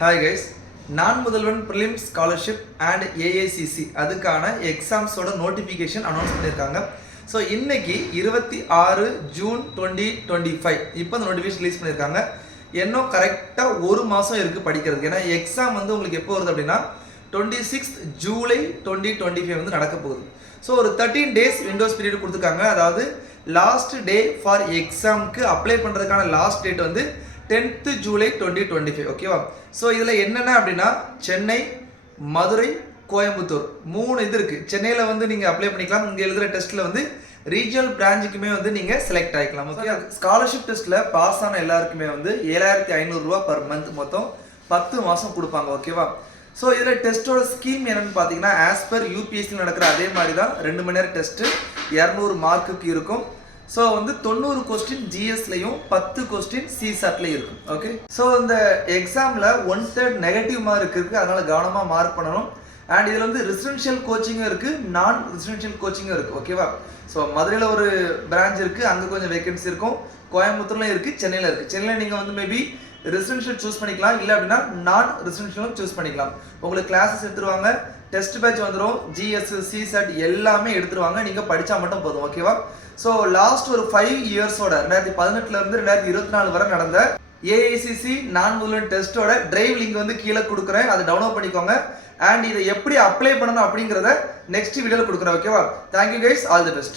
Hi guys, நான் முதல்வன் prelims scholarship and AICC அதுக்கான எக்ஸாம்ஸோட notification announce பண்ணியிருக்காங்க. ஸோ இன்னைக்கு 26 ஜூன் 2025 இப்போ அந்த நோட்டிஃபிகேஷன் ரிலீஸ் பண்ணியிருக்காங்க. இன்னும் கரெக்டாக ஒரு மாதம் இருக்குது படிக்கிறதுக்கு. ஏன்னா எக்ஸாம் வந்து உங்களுக்கு எப்போ வருது அப்படின்னா 26 ஜூலை 2025 வந்து நடக்க போகுது. ஸோ ஒரு 13 டேஸ் விண்டோஸ் பீரியட் கொடுத்துருக்காங்க. அதாவது லாஸ்ட் டே ஃபார் எக்ஸாமுக்கு அப்ளை பண்ணுறதுக்கான லாஸ்ட் டேட் வந்து 10th ஜூலை 2025. ஓகேவா? ஸோ இதில் என்னென்ன அப்படின்னா சென்னை, மதுரை, கோயம்புத்தூர் 3 இது இருக்குது. சென்னையில் வந்து நீங்கள் அப்ளை பண்ணிக்கலாம். இங்கே எழுதுகிற டெஸ்ட்டில் வந்து ரீஜனல் பிரான்ச்சுக்குமே வந்து நீங்கள் செலக்ட் ஆகிக்கலாம். ஓகே, ஸ்காலர்ஷிப் டெஸ்ட்டில் பாஸ் ஆன எல்லாருக்குமே வந்து 7500 ரூபா பர் மந்த், மொத்தம் 10 மாதம் கொடுப்பாங்க. ஓகேவா? ஸோ இதில் டெஸ்ட்டோட ஸ்கீம் என்னென்னு பார்த்தீங்கன்னா ஆஸ் பர் யூபிஎஸ்சியில் நடக்கிற அதே மாதிரி தான் 2 மணி நேரம் டெஸ்ட்டு 200 மார்க்குக்கு இருக்கும். ஸோ வந்து 90 கொஸ்டின் ஜிஎஸ்லையும் 10 கொஸ்டின் சிசாட்லையும் இருக்கும். ஓகே, ஸோ இந்த எக்ஸாமில் 1/3 நெகட்டிவ் மார்க் இருக்குது. அதனால் கவனமாக மார்க் பண்ணணும். அண்ட் இதில் வந்து ரெசிடென்ஷியல் கோச்சிங்கும் இருக்குது, நான் ரெசிடென்ஷியல் கோச்சிங்கும் இருக்குது. ஓகேவா? ஸோ மதுரையில் ஒரு பிரான்ச் இருக்குது, அங்கே கொஞ்சம் வேகன்சி இருக்கும். கோயம்புத்தூர்லையும் இருக்குது, சென்னையில் இருக்குது. சென்னையில் நீங்கள் வந்து மேபி ரெசிடென்ஷியல் சூஸ் பண்ணிக்கலாம், இல்லை அப்படின்னா நான் ரெசிடென்ஷியலும் சூஸ் பண்ணிக்கலாம். உங்களுக்கு கிளாஸஸ் எடுத்துருவாங்க, டெஸ்ட் பேட்ச் வந்துடும், ஜிஎஸ், சிசெட் எல்லாமே எடுத்துருவாங்க. நீங்கள் படித்தா மட்டும் போதும். ஓகேவா? ஸோ லாஸ்ட் ஒரு 5 இயர்ஸோட 2018 2024 வரை நடந்த ஏஐசிசி நான் முதல்வன் டெஸ்ட்டோட டிரைவ் லிங்க் வந்து கீழே கொடுக்குறேன், அதை டவுன்லோட் பண்ணிக்கோங்க. அண்ட் இதை எப்படி அப்ளை பண்ணணும் அப்படிங்கிறத நெக்ஸ்ட் வீடியோவில் கொடுக்குறேன். ஓகேவா? Thank you guys, all the best.